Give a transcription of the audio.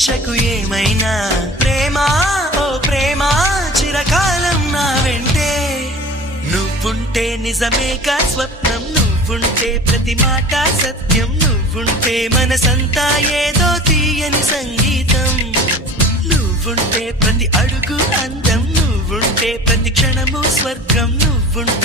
ఊహించకు ఏమైనా ప్రేమ ఓ ప్రేమ చిరకాలం నా వెంటే నువ్వుంటే నిజమేగా స్వప్నం నువ్వుంటే ప్రతి మాట సత్యం నువ్వుంటే మనసంతా ఏదో తీయని సంగీతం నువ్వుంటే ప్రతి అడుగు అందం నువ్వుంటే ప్రతి క్షణము స్వర్గం నువ్వుంటే